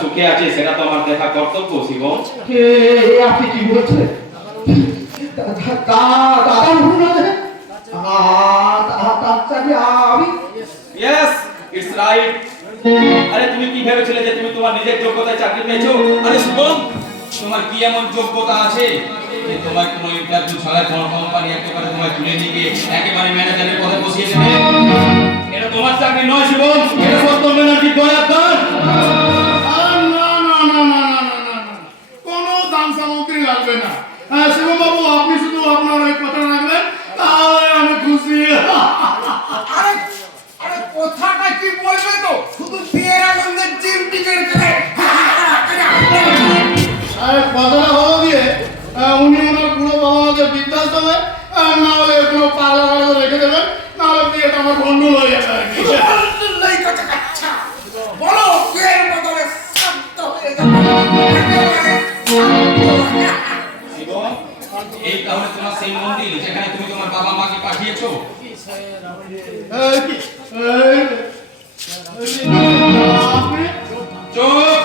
সুখে আছে সেটা তো আমার দেখা কর্তব্য শিবম। কে আপনি কি বলছেন? দাদা ভুল না আমি ইয়েস ইটস রাইট। আরে তুমি কি ভেবেছিলে যে তুমি তোমার নিজের যোগ্যতায় চাকরি পেয়েছো? আরে শুভম, তোমার কি এমন যোগ্যতা আছে যে তোমার কোনো ইন্টারভিউ ছাড়া কোনো কোম্পানি একেবারে তোমায় তুলে নিয়ে গিয়ে একেবারে ম্যানেজারের পদে বসিয়ে দেবে? এটা তোমার চাকরি নয় শুভম, এটা সত্যম ব্যানার্জির দয়ার দান। কোনো দাম সামগ্রী লাগবে না। শিবম বাবু, আপনি শুধু আপনার ওই কথা রাখবেন, তাহলে আমি খুশি। আরে আরে কথাটা কি বলবে তো, শুধু বিয়ের আনন্দের জিম টিকেট করে কথাটা হলো দিয়ে উনি ওনার পুরো বাবা মাকে বৃদ্ধাশ্রমে, না হলে কোনো পাগলা গাড়িতে রেখে দেবেন, না হলে বিয়েটা আমার গন্ডগোল হয়ে যাবে আর কি। আচ্ছা বলো, বিয়ের বদলে শান্ত হয়ে যাবে। শিবম, এই তাহলে তোমার সেই মন্দির যেখানে তুমি তোমার বাবা মাকে পাঠিয়েছো? কি আপনি চুপ,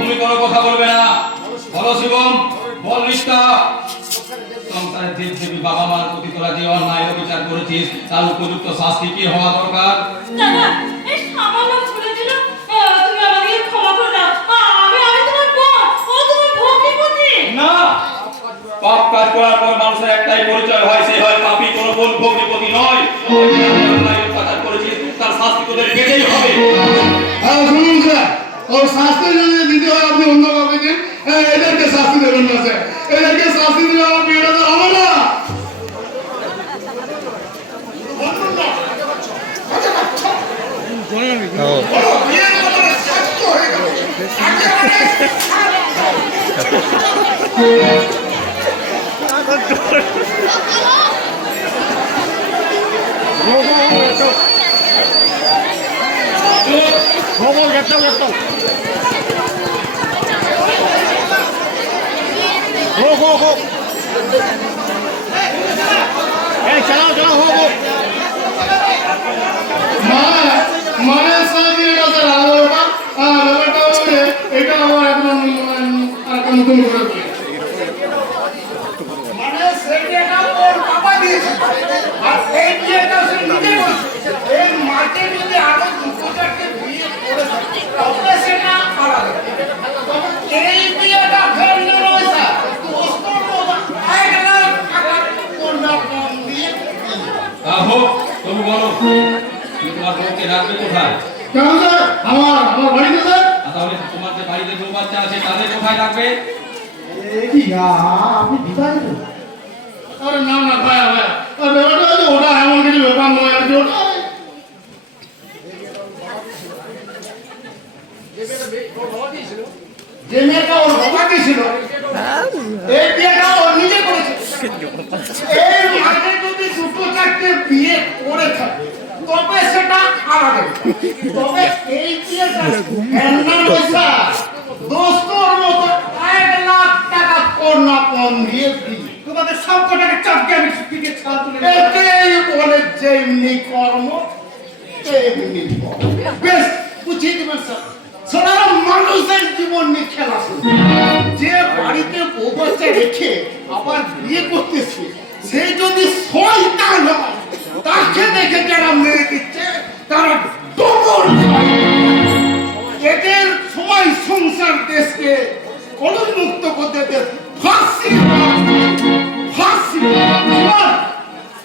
তুমি কোনো কথা বলবে না। বলো শিবম, বল নিষ্ঠা। সংসারের দেবদেবী বাবা মার প্রতি তোরা যে অন্যায় অবিচার করেছিস তার উপযুক্ত শাস্তি কি হওয়া দরকার? দাদা, এই সামান্য ভুলের জন্য তুমি আমাকে ক্ষমা করে দাও। আমি তোমার বোন, ও তোমার ভগ্নিপতি। না, পাপ কাজ করার পর মানুষের একটাই পরিচয় হয়, সে হয় পাপী, কোনো বোন ভগ্নিপতি নয়। অন্যায় অত্যাচার করেছিস তার শাস্তি তোদের পেতেই হবে। শুনুন স্যার, ওর শাস্তি যদি দিতে হয় আপনি অন্য কাউকে দিন, এদেরকে শাস্তি দেবেন না স্যার। এদেরকে শাস্তি দিলে আমার বিয়েটা তো হবে না। বলো, বিয়ের বদলে শান্ত হয়ে যাবে। একেবারে মানে স্যার এটা স্যার ব্যাপারটা হচ্ছে এটা আমার একদম নতুন করে মানে সেই বিয়েটা ওর বাবা দিয়েছে, আর এই বিয়েটা সে নিজে করেছে। এই মাকে যদি আরো দুটো চারটে বিয়ে করে থাকে, তবে সেটা আলাদা। তবে এই বিয়েটা ফেললে নয় স্যার, দোস্তর মতো 1,00,000 টাকা কন্যা কম দিয়ে আহো, তুমি বলো তুমি তোমার বউকে রাখবে কোথায়? কেন স্যার? আমার বাড়িতে স্যার। তাহলে তোমার যে বাড়িতে বউ বাচ্চা আছে তাদের কোথায় রাখবে? কি আপনি বিবাহিত? আরে না না ভাইয়া ভাইয়া, আর ব্যাপারটা হচ্ছে ওটা এমন কিছু ব্যাপার নয় আর কি। ওটা যে মেয়েটা ওর বাবা দিয়েছিল, এই বিয়েটা ওর নিজে করেছে। এই মাকে যদি দুটো চারটে বিয়ে করে থাকে, তবে সেটা আলাদা। তবে এই বিয়েটা ফেলনা পয়সা দোস্তর মতো 1,00,000 টাকা কন্যা কম দিয়ে বিয়ে। তোমাদের সব কটাকে চাপকে আমি পিঠে ছাল তুলে এটাই বলে যেমনি কর্ম তেমনি ফল। বেশ বুঝিয়ে দেবেন স্যার। সাধারণ মানুষের জীবন নিয়ে খেলা শুরু। যে বাড়িতে বউ বাচ্চা রেখে আবার বিয়ে করতেছে, সে যদি শয়তান হয়, তাকে দেখে যারা মেরে দিচ্ছে তারা ডবল। এদের সময় সংসার দেশকে অনুন্মুক্ত করতে ফাঁসি ফাঁসি।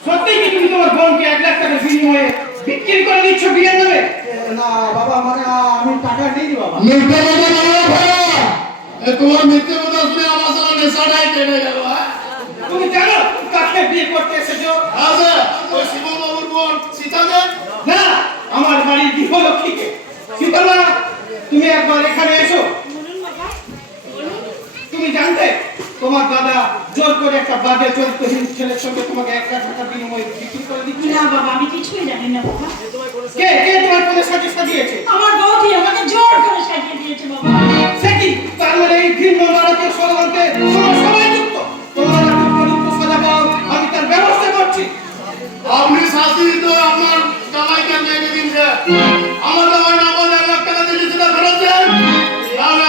সত্যি কি তুমি তোমার বোনকে 1,00,000 টাকা বিনিময়ে বিক্রি করে দিচ্ছ বিয়ে দেবে? না বাবা, মানে আমি টাকা নেই বাবা। মিথ্যে কথা বলো ভাইয়া। তোমার মিথ্যে কথা শুনে আমার সঙ্গে নেশাটাই টেনে গেল। তুমি জানো কাকে বিয়ে করতে এসেছো? আচ্ছা, ওই শিবম বাবুর বোন সীতাকে। না, আমার বাড়ির গৃহলক্ষ্মীকে। সীতামা, তুমি একবার এখানে এসো। তুমি জানতে তোমার দাদা জোর করে একটা বাজে চরিত্রহীন ছেলের সঙ্গে তোমাকে 1,00,000 টাকা বিনিময়ে বিক্রি করে দিচ্ছে? না বাবা, আমি কিছুই জানি না বাবা। কে কে তোমার কোলে সাজিয়েছে? আমার বৌদি আমাকে জোর করে সাজিয়ে দিয়েছে বাবা। সে কি তার মানে এই ভিন্ন ভারতীয় সমাজকে সবাই যুক্ত? তোমার উপযুক্ত সাজা পাও, আমি তার ব্যবস্থা করছি। আপনি শাস্তি দিতে আপনার জামাইকে নিয়ে দিন। আমার জামাই না বলে 1,00,000 টাকা দিয়ে সেটা ফেরত দেন, তাহলে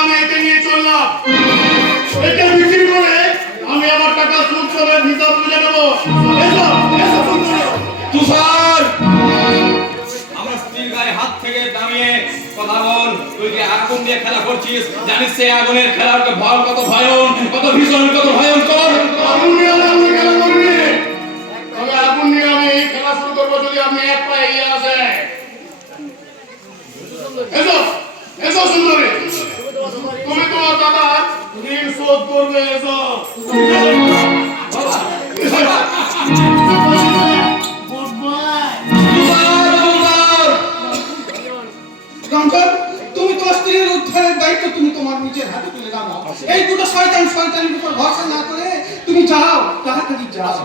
কথা বল, তুই যে আগুন দিয়ে খেলা করছিস, জানিস সেই আগুনের খেলার ভয় কত ভয়ঙ্কর, কত ভীষণ, কত ভয়ঙ্কর। আগুন নিয়ে আমি খেলা করবি, তবে আগুন নিয়ে আমি খেলা শুরু করবো যদি আপনি এক পায়ে এগিয়ে আসেন। এসো এসো সুন্দরী, তুমি তোমার দাদার ঋণ শোধ করবে। এসো গুড বাই। রঞ্জন, তুমি তোমার স্ত্রীর উদ্ধারের দায়িত্ব তুমি তোমার নিজের হাতে তুলে দাও। এই দুটো শয়তানের উপর ভরসা না করে তুমি যাও, তাড়াতাড়ি যাও।